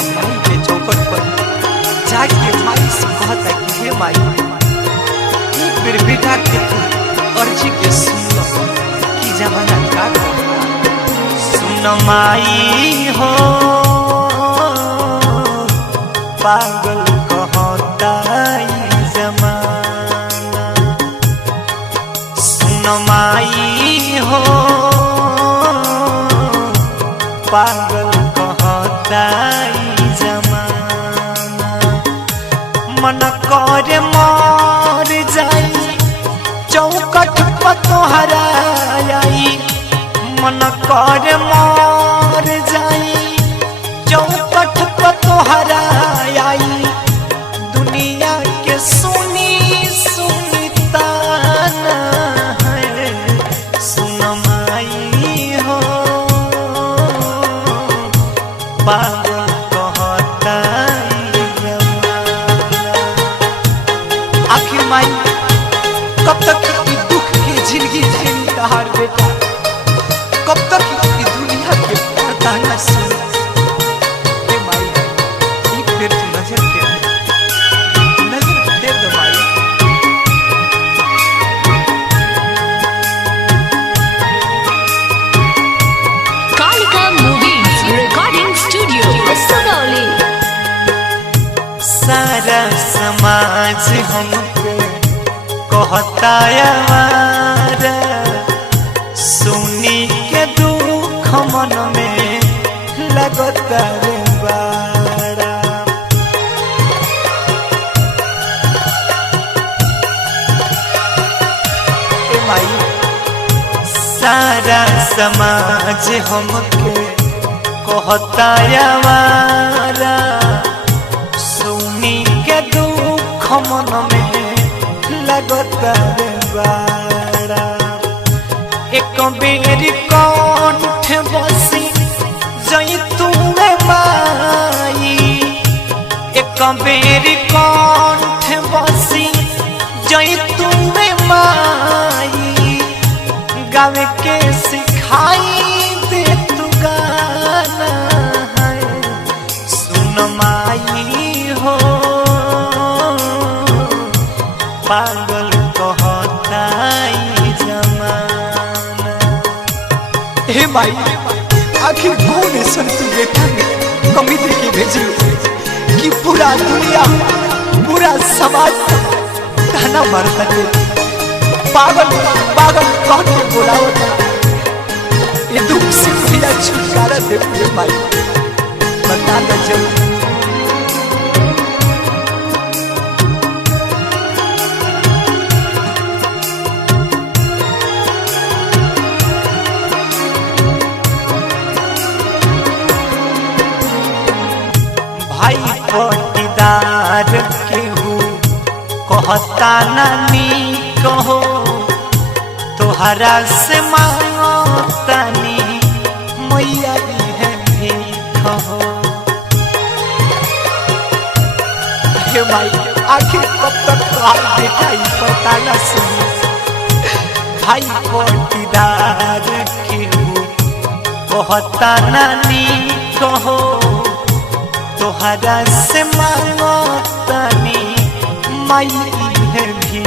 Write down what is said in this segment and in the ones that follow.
बेटा माई के चौखट पर जाके माई से कहता कि हे माई एक बेर बेटा के अर्जी के सुन कि जमाना का सुन माई हो पागल कहता जमाना सुन माई हो पागल कहता जमाना मन करे मर जाई चौकट पर तोहरा आई मन करे मर जाई चौकट पर तोहरा आई दुनिया के सुनी सुनी ताना है सुन माई हो पागल कहता आखिर माई कब तक दुख की जिंदगी झेली तहार बेटा कब तक दुनिया के ताना सुन माई एक बेर तू नजर फेर दो Mai Kalika movies recording studio Sugauli. सारा समाज हमके कहता यारा सुनी के दुख मन में लगता रे बारा ए माई सारा समाज हमके कहता यारा सुनी के दुख मन में लगता रे बारा एक बेर कंठ बसी जई तुमे माई एक बेर कंठ बसी जई तुमे माई गावे के सिखाई दे तू गाना है सुन माई हो पागल कहता जमाना हे माई आखिर कौन ऐसा तू बेटा में कमी दे के भेजी कि पूरा दुनिया पूरा समाज ताना मारता है पागल पागल कह के बुलावता ये दुख से भैया छुटकारा दे पूरे माई बता दे जब भाई पटीदार केहू कहता नानी कहो तोहरा से मांगो तानी मैया है भी कहो हे भाई आखिर कब तक तोहार बेटा पता न सुनी भाई पटीदार केहू कहता नानी कहो तोहरा से मांगो तानी माई है भी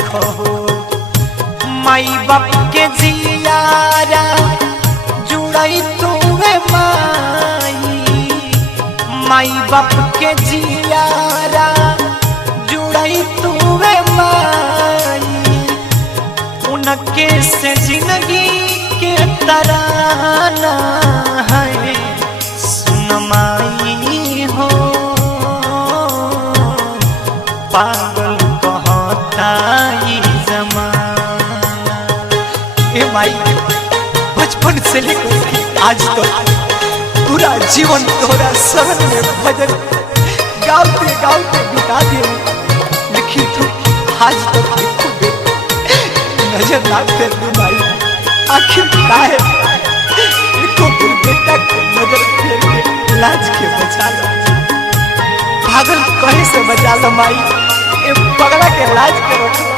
कहो माई बाप के जियारा जुड़ाई तुवे माई बाप के जियारा जुड़ाई तुवे माई उनके से जिंदगी के तराना है सुन माई हो पागल कहता जमाना ए माई बचपन से लेकर आज तो पूरा जीवन तोरा शरण में भजन गाते गाते बिता दिए लेकिन तू आज तो नजर ना कर दे माई आखिर काहे को बेटा को नजर फेर के लाज के बचा लो पागल कहे से बचा लो माई ए पगला के लाज के रखो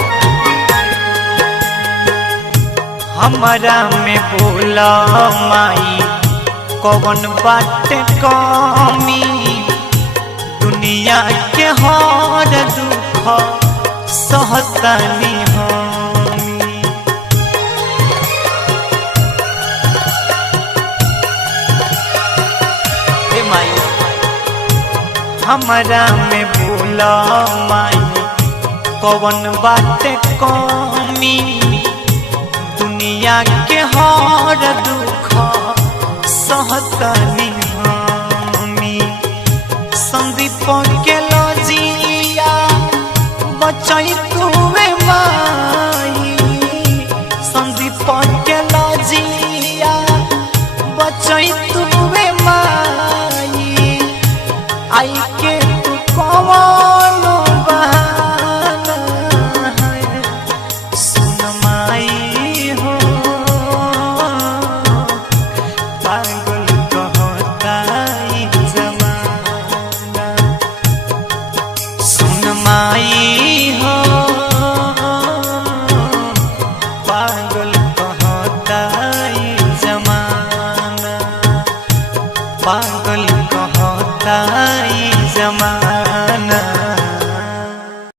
हमारा में बोला माई कौन बात कमी दुनिया के हर दुख सहतानी हमी। हे माई हमारा में बोला माई कौन बाटे कमी, दुनिया के हर दुख सहतानी हमी। संदीप के लजिया बचाई तुवे माई, संदीप के लजिया बचाई तुवे माई। आई के तू कौन बहाना है सुन माई हो, पागल कहता ई जमाना। सुन माई हो पागल कहता ई जमाना।